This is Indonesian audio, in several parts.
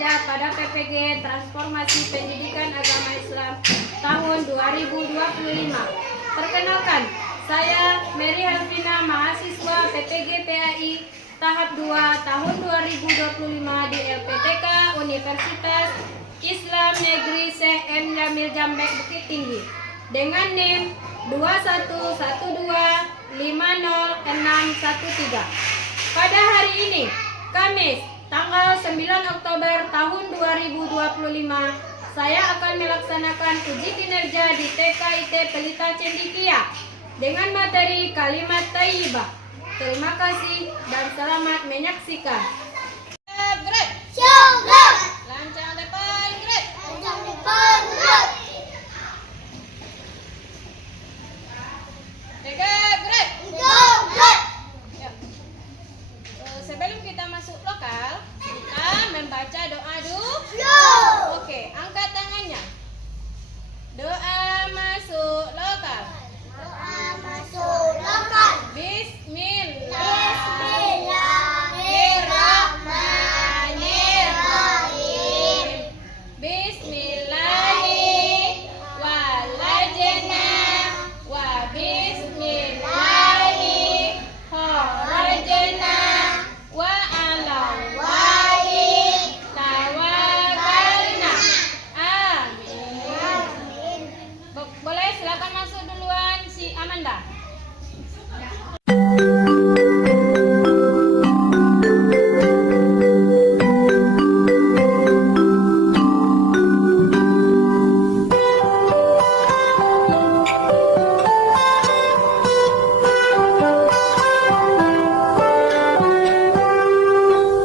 bekerja pada PPG Transformasi Pendidikan Agama Islam tahun 2025. Perkenalkan, saya Mary Halvina, mahasiswa PPG PAI tahap 2 tahun 2025 di LPTK Universitas Islam Negeri Syekh M. Jamil Jamek Bukit Tinggi dengan NIM 2112500613. Pada hari ini, Kamis, tanggal 9 Oktober tahun 2025, saya akan melaksanakan uji kinerja di TKIT Pelita Cendikia dengan materi kalimat thayyibah. Terima kasih dan selamat menyaksikan. Lancang depan, gerak. Lancang depan, gerak. Tiga, gerak. Gerak. Ya. Sebelum kita masuk lokal, kita membaca doa dulu. Oke, angkat tangannya. Doa masuk lokal. Doa masuk lokal. Bismillahirrahmanirrahim. Bismillahi walajna wa bismillahi kharajna wa ala Allahi tawakkalna. Amin. Boleh silakan masuk duluan si Amanda.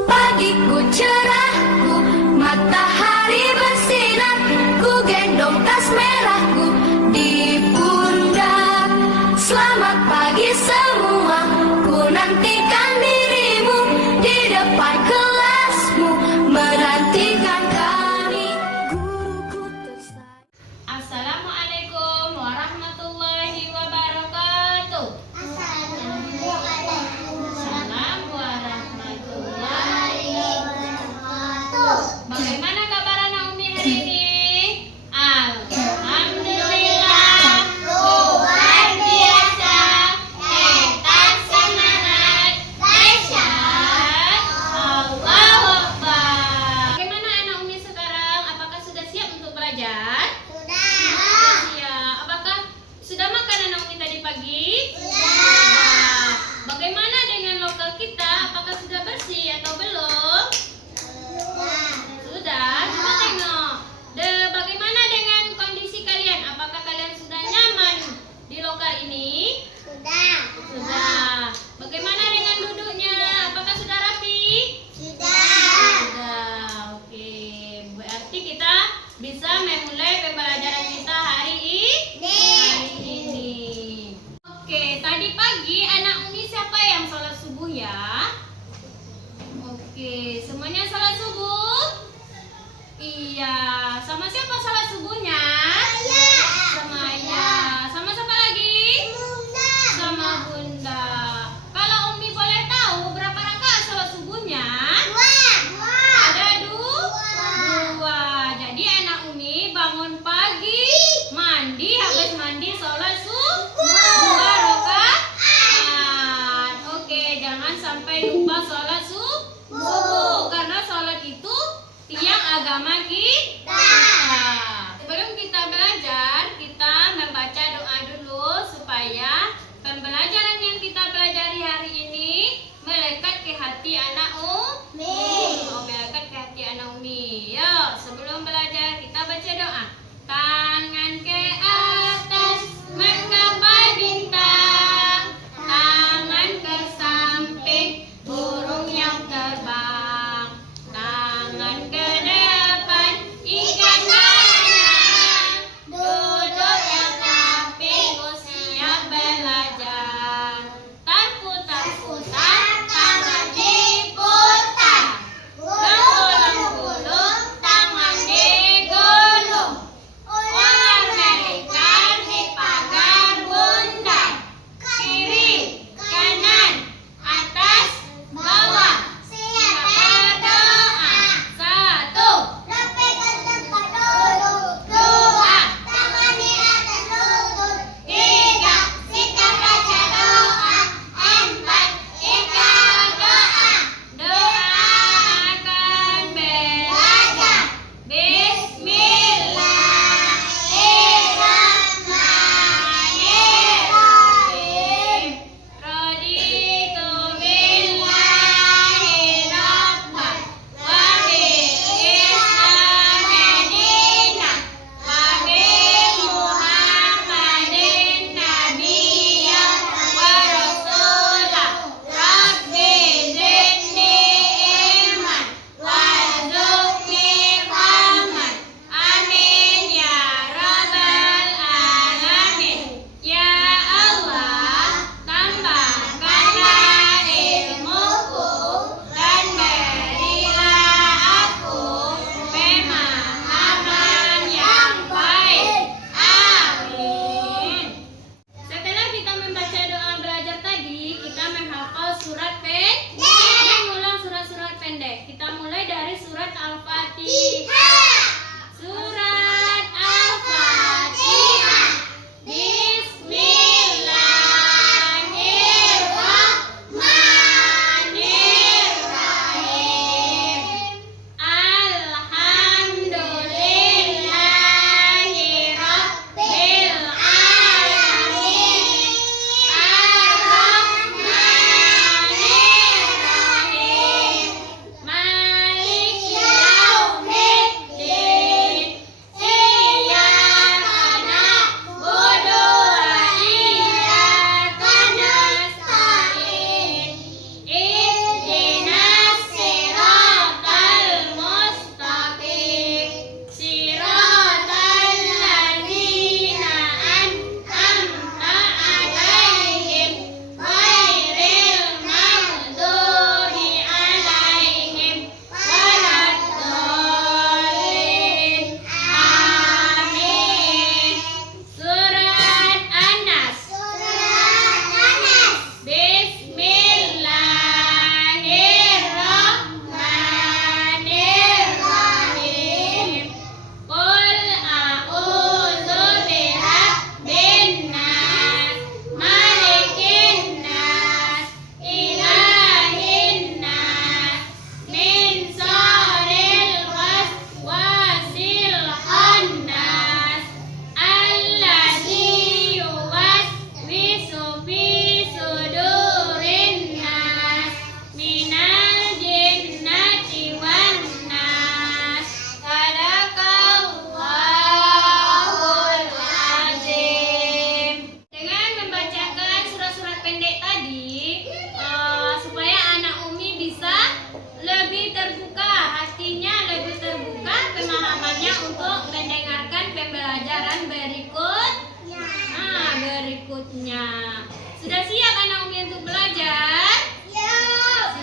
Pagiku cerahku, matahari bersinar, ku gendong tas merahku di pundak. Selamat pagi semua, ku nantikan dirimu di depan kelasmu, menantikan kami, guruku tersayang. Assalamualaikum warahmatullahi wabarakatuh. Salam warahmatullahi. Bagaimana kabar anak Umi hari ini? Alhamdulillah, luar biasa, hebat, semangat, dahsyat, Allahu Akbar. Bagaimana anak Umi sekarang? Apakah sudah siap untuk belajar? Siap. Apakah sudah makan anak Umi tadi pagi? Sudah. Bagaimana dengan lokal kita? Apakah sudah bersih atau belum? Sudah. Coba tengok. Bagaimana dengan kondisi kalian? Apakah kalian sudah nyaman di lokal ini? Sudah. Bagaimana dengan duduknya? Apakah sudah rapi? Sudah. Oke. Berarti kita bisa memulai pembelajaran kita hari ini. Oke, tadi pagi anak Umi siapa yang sholat subuh ya? Oke, semuanya sholat subuh? Iya, sama siapa sholat subuhnya? Sama ayah. Sama siapa lagi? Sama bunda. Kalau Umi boleh tahu berapa rakaat sholat subuhnya? Ada dua. Jadi anak Umi bangun pagi, mandi, habis mandi sholat subuh 2 rakaat. Oke, jangan sampai lupa sholat subuh karena sholat itu tiang agama kita. Sebelum kita belajar, kita membaca doa dulu supaya pembelajaran yang kita pelajari hari ini melekat ke hati anak Umi. Melekat ke hati anak Umi. Yuk, sebelum belajar kita baca doa. Tangan ke atas menggapai bintang, tangan ke samping burung yang terbang, tangan ke depan ibunya. Sudah siap anak Umi untuk belajar? Siap.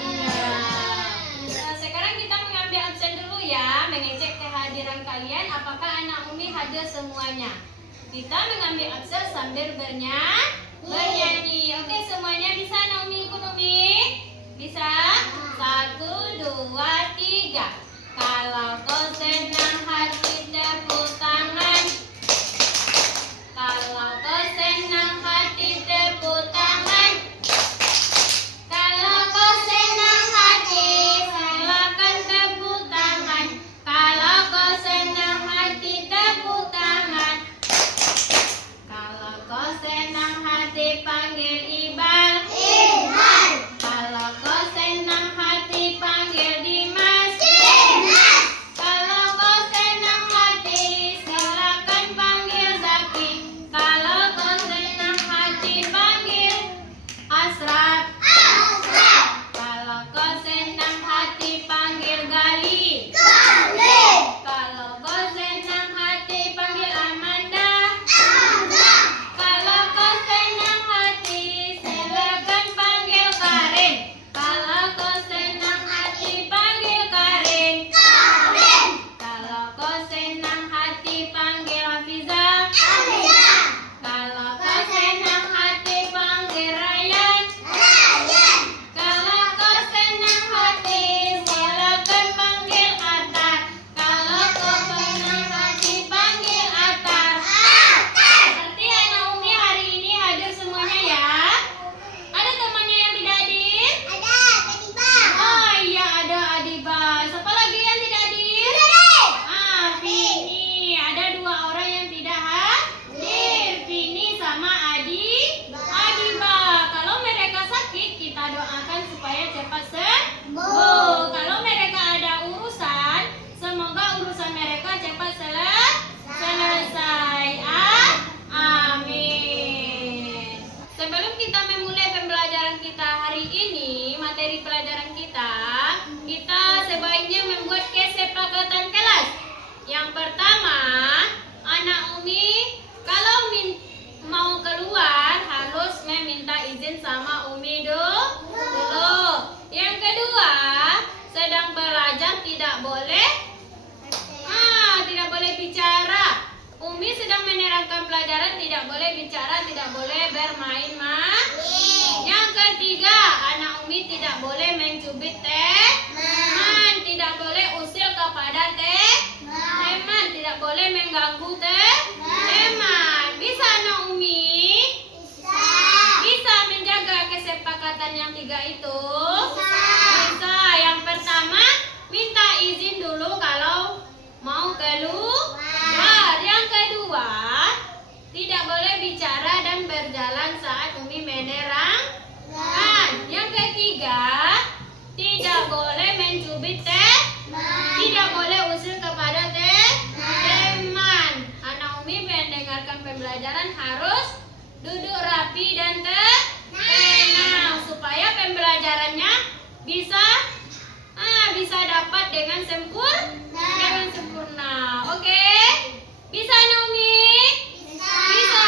Sekarang kita mengambil absen dulu ya, mengecek kehadiran kalian apakah anak Umi hadir semuanya. Kita mengambil absen sambil bernyanyi. Oke, semuanya bisa anak Umi ikut Umi? Bisa? 1, 2, 3. Kalau kau senang hati tepuk tangan. Kalau kau senang hati tepuk tangan. Kalau kau senang hati silakan tepuk tangan. Kalau kau senang hati tepuk tangan. Kalau kau senang hati panggil Ibal. Kalau kau senang hati panggil Dimas. Kalau kau senang hati silakan panggil Zaki. Kalau kau senang hati panggil Asrat. Kalau kau senang hati panggil Gali. Kalau kau senang hati panggil Amanda. Kalau kau senang hati silakan panggil Karin. Kalau kau senang hati panggil Karin. Kalau kau senang hati panggil Hafizah. Kalau kau senang hati panggil Ryan. Kalau kau senang hati silakan panggil Atar. Kalau kau senang hati panggil Atar. Berarti anak Umi hari ini hadir semuanya ya. Ada temannya yang tidak hadir? Oh iya, ada Adiba. Siapa lagi yang tidak hadir? Vini. Ada 2 orang yang tidak hadir. Vini sama Adiba. Kalau mereka sakit, kita doakan supaya cepat sembuh. Kalau mereka ada urusan, semoga urusan mereka cepat selesai. Amin. Sebelum kita memulai pembelajaran kita hari ini, materi pelajaran kita sebaiknya membuat kesepakatan kelas. Yang pertama, anak Umi kalau mau keluar harus meminta izin sama Umi dulu. Yang kedua, sedang belajar tidak boleh bicara. Umi sedang menerangkan pelajaran, tidak boleh bicara, tidak boleh bermain-main. Yang ketiga, anak Umi tidak boleh mencubit teman, tidak boleh usil kepada teman, tidak boleh mengganggu teman. Bisa anak Umi? Bisa menjaga kesepakatan yang 3 itu? Bisa. Yang pertama, minta izin dulu kalau mau keluar. Yang kedua, tidak boleh bicara dan berjalan saat Umi menerangkan. Yang ketiga, tidak boleh mencubit tidak boleh usil kepada teman. Anak Umi mendengarkan pembelajaran harus duduk rapi dan tenang supaya pembelajarannya bisa dapat dengan sempurna. Oke? Bisa anak Umi? Bisa.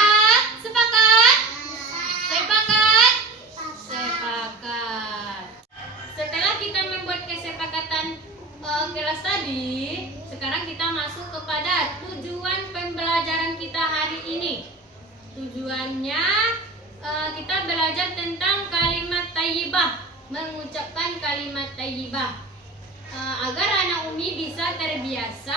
Sepakat? Sepakat. Setelah kita membuat kesepakatan kelas tadi, sekarang kita masuk kepada tujuan pembelajaran kita hari ini. Tujuannya kita belajar tentang kalimat thayyibah, mengucapkan kalimat thayyibah. Agar anak Umi bisa terbiasa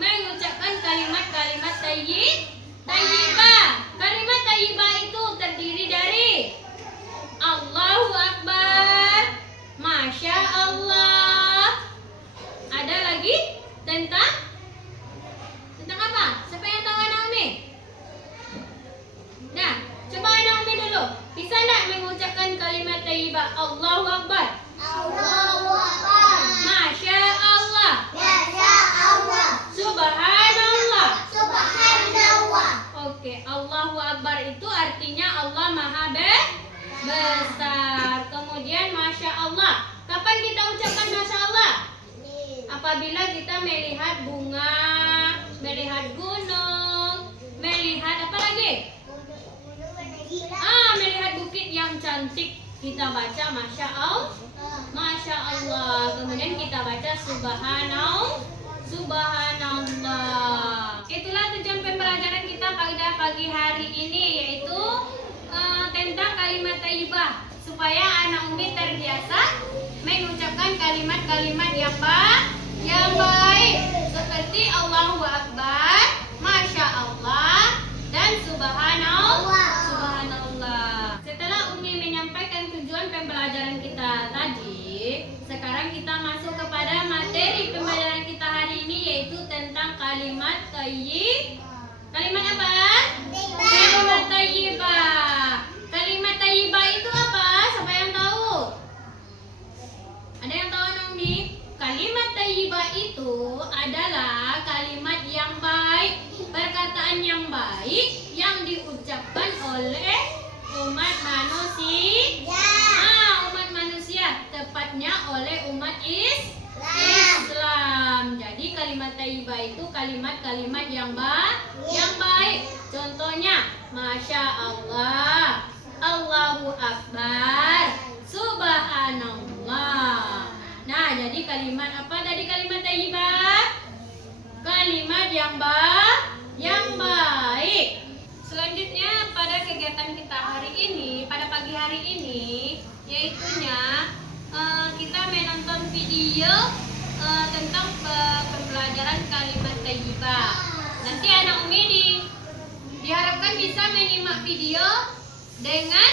mengucapkan kalimat-kalimat thayyibah. Kalimat thayyibah itu terdiri dari Allahu Akbar, Masya Allah. Ada lagi tentang apa? Siapa yang tahu anak Umi? Nah, coba anak Umi dulu. Bisa enggak mengucapkan kalimat thayyibah? Allahu Akbar. Masya Allah. Subhanallah. Oke, Allahu Akbar itu artinya Allah Maha Besar. Kemudian Masya Allah. Kapan kita ucapkan Masya Allah? Apabila kita melihat bunga, melihat gunung, melihat apa lagi? Melihat bukit yang cantik, kita baca Masya Allah. Masya Allah. Kemudian kita baca Subhanallah. Subhanallah. Itulah tujuan pembelajaran kita pada pagi hari ini, yaitu tentang kalimat thayyibah, supaya anak Umi terbiasa mengucapkan kalimat-kalimat yang baik, seperti Allahu Akbar, Masya Allah, dan Subhanallah. Subhanallah. Setelah Umi menyampaikan tujuan pembelajaran kita tadi, sekarang kita masuk kepada materi pembelajaran kita hari ini, yaitu tentang kalimat thayyib. Kalimat apa? Kalimat thayyibah. Kalimat thayyibah itu apa? Siapa yang tahu? Ada yang tahu, Naomi? Kalimat thayyibah itu adalah kalimat yang baik, perkataan yang baik yang diucapkan oleh umat manusia. Umat manusia, tepatnya oleh umat Islam. Jadi kalimat thayyibah itu kalimat-kalimat yang baik. Contohnya, Masya Allah, Allahu Akbar, Subhanallah. Nah, jadi kalimat apa tadi kalimat thayyibah? Kalimat yang baik. Selanjutnya pada kegiatan kita hari ini, pada pagi hari ini, yaitunya kita menonton video tentang pembelajaran kalimat thayyibah. Nanti anak Umi diharapkan bisa menyimak video dengan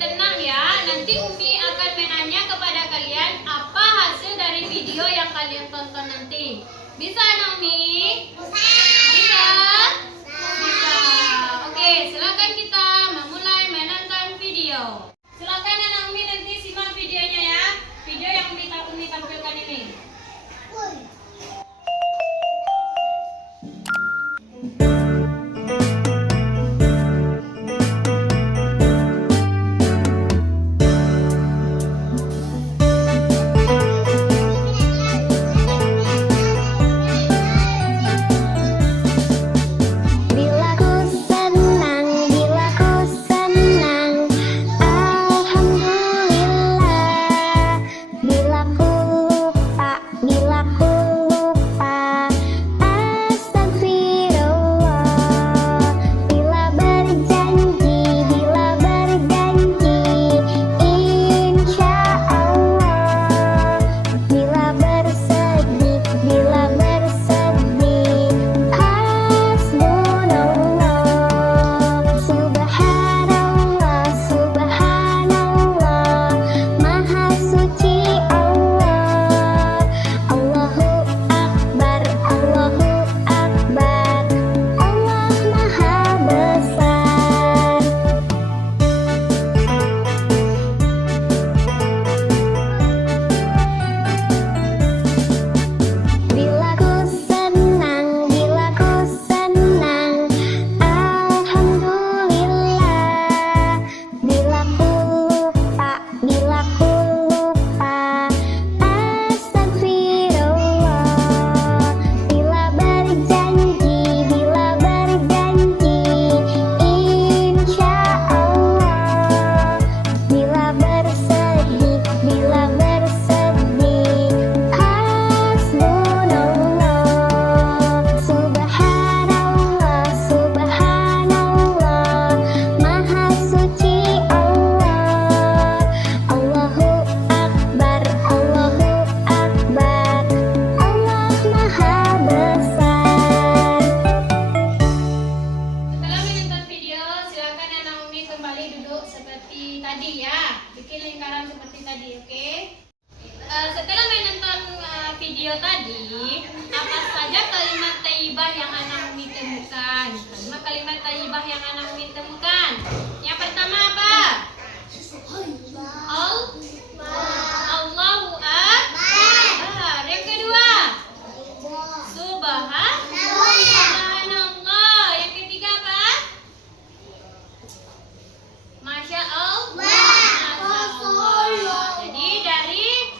tenang ya. Nanti Umi akan menanya kepada kalian apa hasil dari video yang kalian tonton nanti. Bisa anak Umi? Bisa? Bisa. Oke, silakan kita memulai menonton video. Silakan anak Umi nanti simak videonya ya. Video yang Umi tampilkan ini. Setelah menonton video tadi, apa saja kalimat thayyibah yang anak Umi temukan? Kalimat thayyibah yang anak Umi temukan. Yang pertama apa? Allahu Akbar. Yang kedua, Subhanallah. Yang ketiga apa? Masya Allah. Jadi dari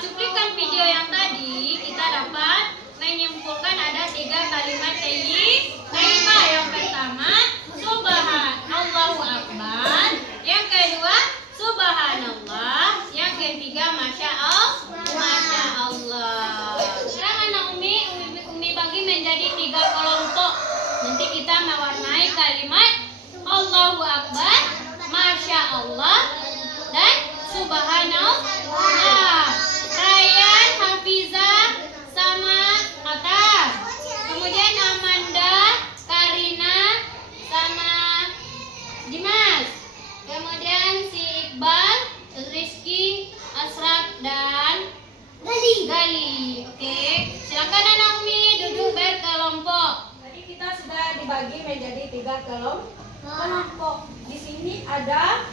cuplikan video yang tadi kita dapat menyimpulkan ada 3 kalimat thayyibah. Yang pertama, Subhanallah. Allahu Akbar, Masya Allah, dan Subhanallah. Ryan, Hafiza, sama Atar. Kemudian Amanda, Karina, sama Dimas. Kemudian si Iqbal, Rizky, Asraf, dan Gali. Oke, silakan anak Umi duduk berkelompok. Tadi kita sudah dibagi menjadi 3 kelompok. Di sini ada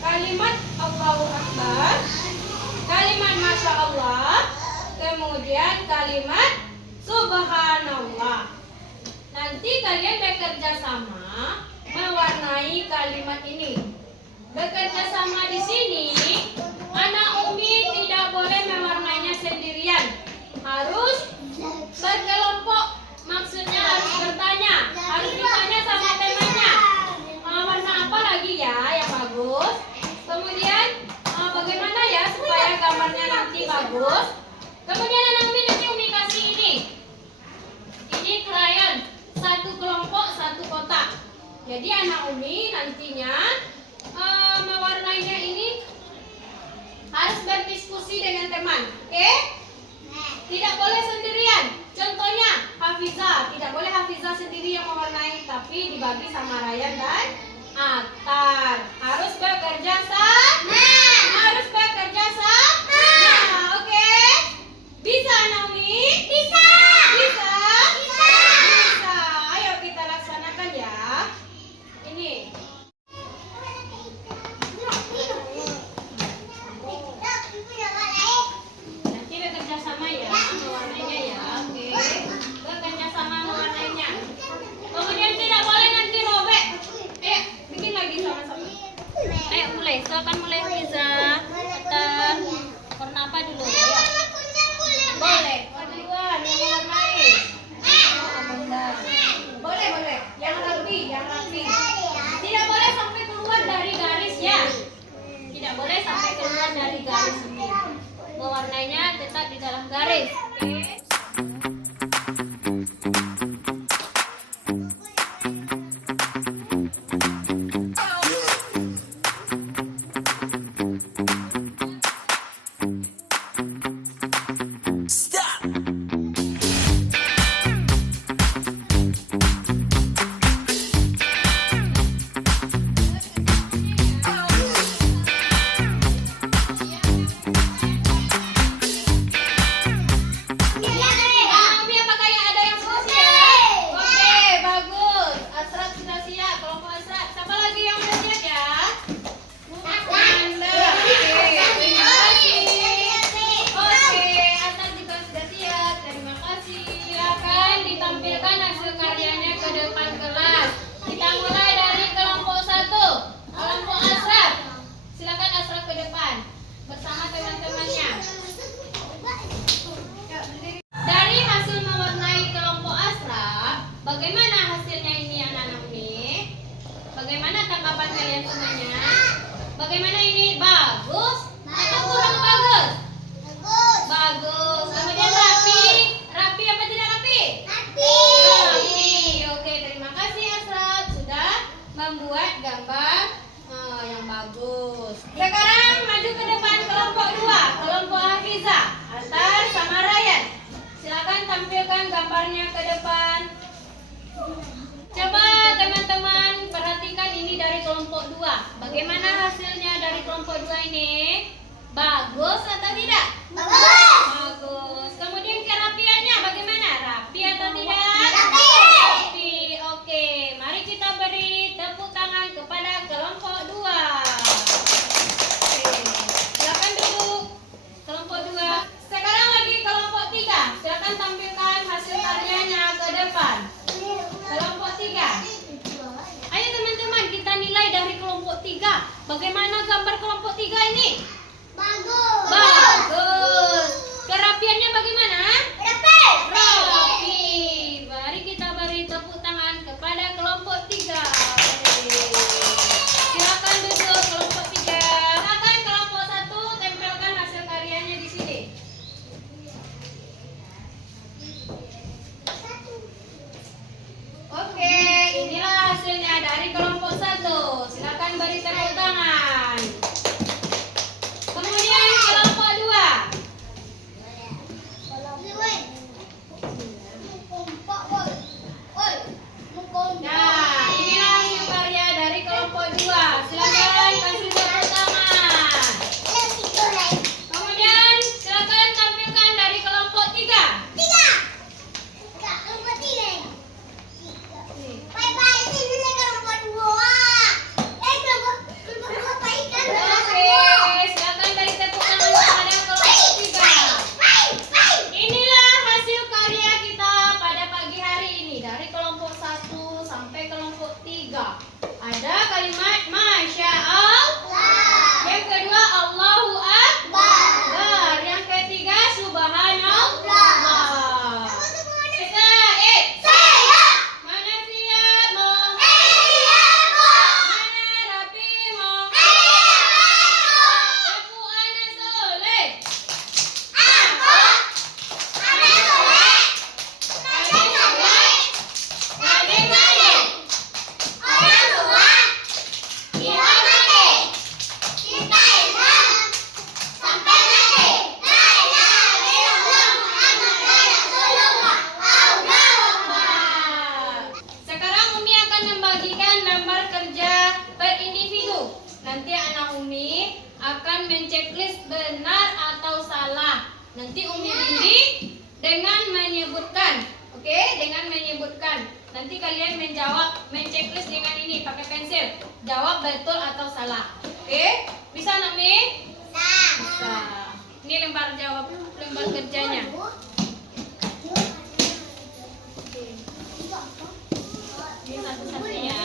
kalimat Allahu Akbar, kalimat Masya Allah, kemudian kalimat Subhanallah. Nanti kalian bekerja sama mewarnai kalimat ini. Bekerja sama di sini, anak Umi tidak boleh mewarnainya sendirian. Harus berkelompok. Maksudnya harus bertanya, harus ditanya sama temannya. Warna apa lagi ya yang bagus? Kemudian bagaimana ya supaya gambarnya nanti bagus? Kemudian anak Umi nanti Umi kasih ini. Ini krayon, 1 kelompok 1 kotak. Jadi anak Umi nantinya mewarnainya ini harus berdiskusi dengan teman, oke? Tidak boleh sendirian. Contohnya Hafiza, tidak boleh Hafiza sendiri yang mewarnai, tapi dibagi sama Ryan dan Atar. Harus bekerja sama. Harus bekerja sama. Oke? Bisa Naomi? Bisa. Bisa. Bisa. Bisa. Ayo kita laksanakan ya. Ini. Nanti bekerja sama ya, mewarnainya ya. Oke. Bekerja sama mewarnainya. Kemudian tidak boleh nanti robek. Bikin lagi sama-sama. Ayo mulai. Silakan mulai Riza. Atar. Warna apa dulu? Ayo. Boleh. Duluan yang mewarnai. Boleh, boleh. Yang rapi, yang rapi. Tidak boleh sampai keluar dari garis ya. Tidak boleh sampai keluar dari garis ini. Mewarnainya tetap di dalam garis. Oke. Naomi, apakah ada yang sudah siap? Oke, bagus. Asrat sudah siap. Kelompok Asrat. Siapa lagi yang sudah siap ya? Amanda. Oke, terima kasih. Oke, Asrat juga sudah siap. Terima kasih. Silakan ditampilkan hasil karyanya ke depan kelas. Kita mulai dari kelompok 1. Kelompok Asrat. Silakan Asrat ke depan bersama teman-temannya. Dari hasil mewarnai kelompok Asra, bagaimana hasilnya ini anak-anak ini? Bagaimana tanggapan kalian semuanya? Bagaimana ini? Bagus atau kurang bagus? Bagus. Kemudian rapi. Rapi apa tidak rapi? Rapi. Oke, terima kasih Asra sudah membuat gambar yang bagus. Sekarang maju ke depan kelompok 2, kelompok Hafiza, Atar sama Ryan. Silakan tampilkan gambarnya ke depan. Coba teman-teman perhatikan ini dari kelompok 2. Bagaimana hasilnya dari kelompok 2 ini? Bagus atau tidak? Bagus. Kemudian kerapiannya bagaimana? Rapi atau tidak? Rapi. Oke, mari kita beri tepuk tangan kepada kelompok 2. Oke, silakan duduk. Kelompok 2. Sekarang lagi kelompok 3. Silakan tampilkan hasil karyanya ke depan. Kelompok 3. Ayo teman-teman, kita nilai dari kelompok 3. Bagaimana gambar kelompok 3 ini? Bagus. Kerapiannya bagaimana? ini dengan menyebutkan. Oke, dengan menyebutkan. Nanti kalian menjawab, menceklis dengan ini pakai pensil. Jawab betul atau salah. Oke? Bisa Nami? Bisa. Ini lembar jawab, lembar kerjanya. Ini satu-satunya.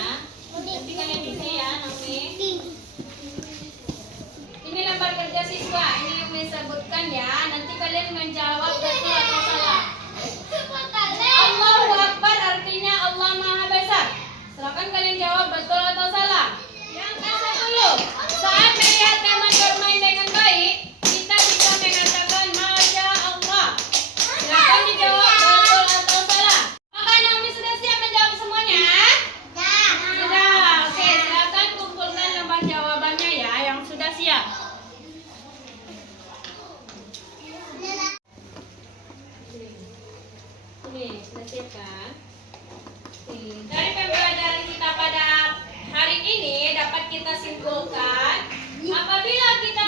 Nanti kalian isi ya, Nami. Ini lembar kerja siswa. Ini yang disebutkan ya. Nanti kalian menjawab betul atau salah. Allahu Akbar artinya Allah Maha Besar. Silakan kalian jawab betul atau salah. Yang ke-10, saat melihat teman bermain dengan baik, kita bisa mengatakan Masya Allah. Silakan dijawab betul atau salah. Apakah Naomi sudah siap menjawab semuanya? Sudah. Oke, silakan kumpulkan lembar jawabannya ya yang sudah siap. Ini sudah siap kan? Dari pembelajaran kita pada hari ini dapat kita simpulkan apabila kita